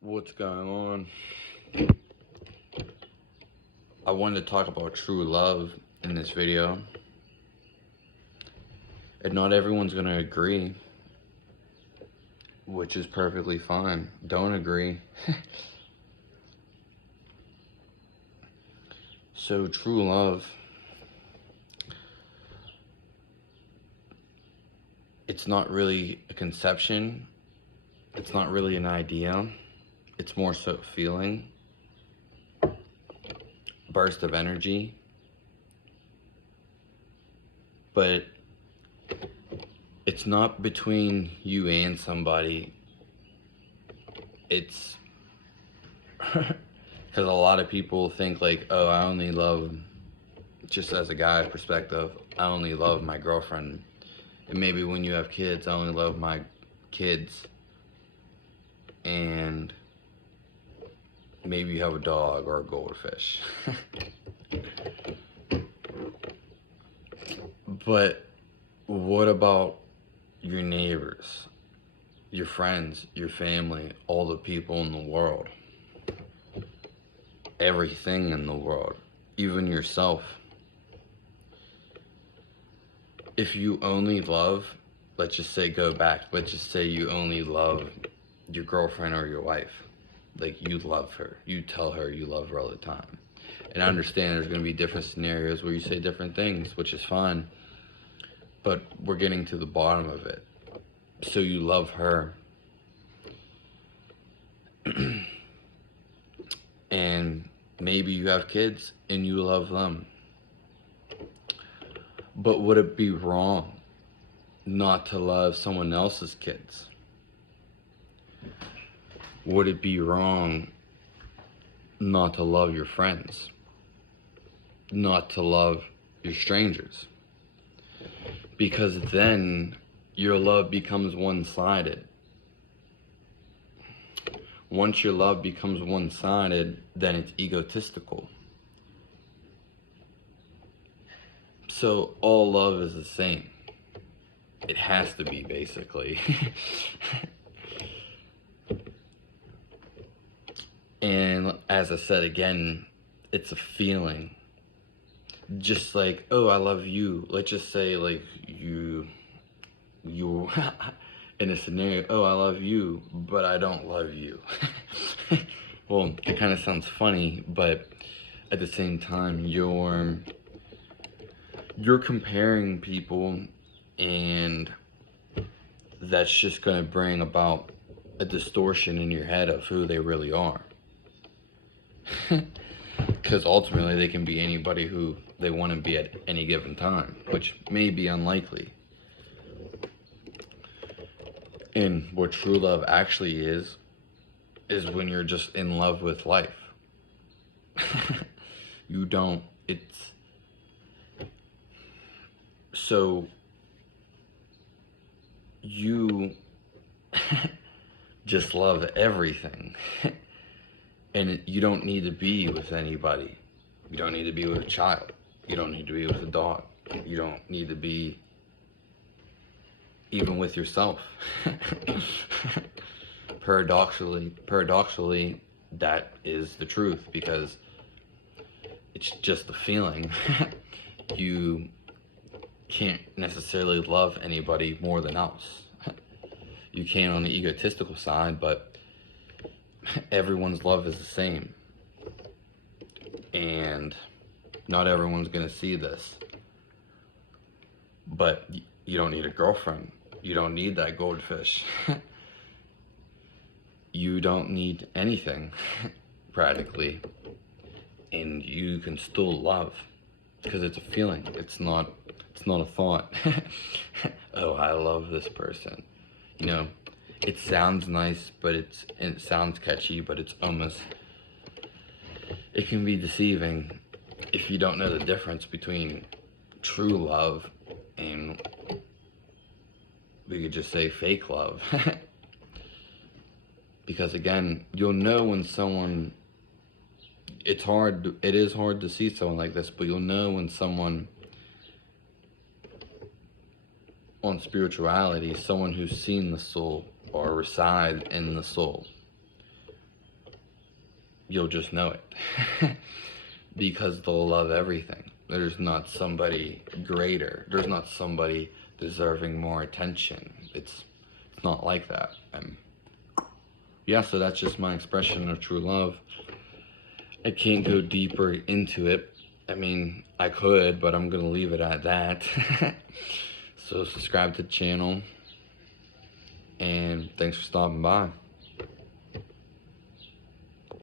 What's going on? I wanted to talk about true love in this video, and not everyone's gonna agree, which is perfectly fine. Don't agree. So, true love, it's not really a conception, it's not really an idea, it's more so a feeling, burst of energy, but it's not between you and somebody. It's because a lot of people think like, oh, I only love, just as a guy perspective, I only love my girlfriend. And maybe when you have kids, I only love my kids. And maybe you have a dog or a goldfish. But what about your neighbors, your friends, your family, all the people in the world, everything in the world, even yourself? If you only love, let's just say let's just say you only love your girlfriend or your wife. Like, you love her, you tell her you love her all the time. And I understand there's going to be different scenarios where you say different things, which is fine, but we're getting to the bottom of it. So you love her, and maybe you have kids and you love them. But would it be wrong not to love someone else's kids? Would it be wrong not to love your friends? Not to love your strangers? Because then your love becomes one-sided. Once your love becomes one-sided, then it's egotistical. So all love is the same. It has to be, basically. And as I said again, it's a feeling. Just like, oh, I love you. Let's just say like you in a scenario, oh, I love you, but I don't love you. Well, it kind of sounds funny, but at the same time, you're comparing people, and that's just going to bring about a distortion in your head of who they really are. Because ultimately they can be anybody who they want to be at any given time, which may be unlikely. And what true love actually is when you're just in love with life. You don't, it's, so you just love everything. And you don't need to be with anybody. You don't need to be with a child. You don't need to be with a dog. You don't need to be even with yourself. Paradoxically, that is the truth, because it's just a feeling. You can't necessarily love anybody more than else. You can on the egotistical side, but everyone's love is the same. And not everyone's gonna see this. But you don't need a girlfriend. You don't need that goldfish. You don't need anything, practically. And you can still love, because it's a feeling. It's not a thought. Oh, I love this person. You know, it sounds nice, but it sounds catchy, but it's almost, it can be deceiving if you don't know the difference between true love and, we could just say, fake love. Because again, you'll know when someone, it is hard to see someone like this, but you'll know when someone on spirituality, someone who's seen the soul or reside in the soul. you'll just know it. Because they'll love everything. There's not somebody greater. There's not somebody deserving more attention. It's not like that. Yeah, so that's just my expression of true love. I can't go deeper into it. I mean, I could, but I'm gonna leave it at that. So subscribe to the channel, and thanks for stopping by.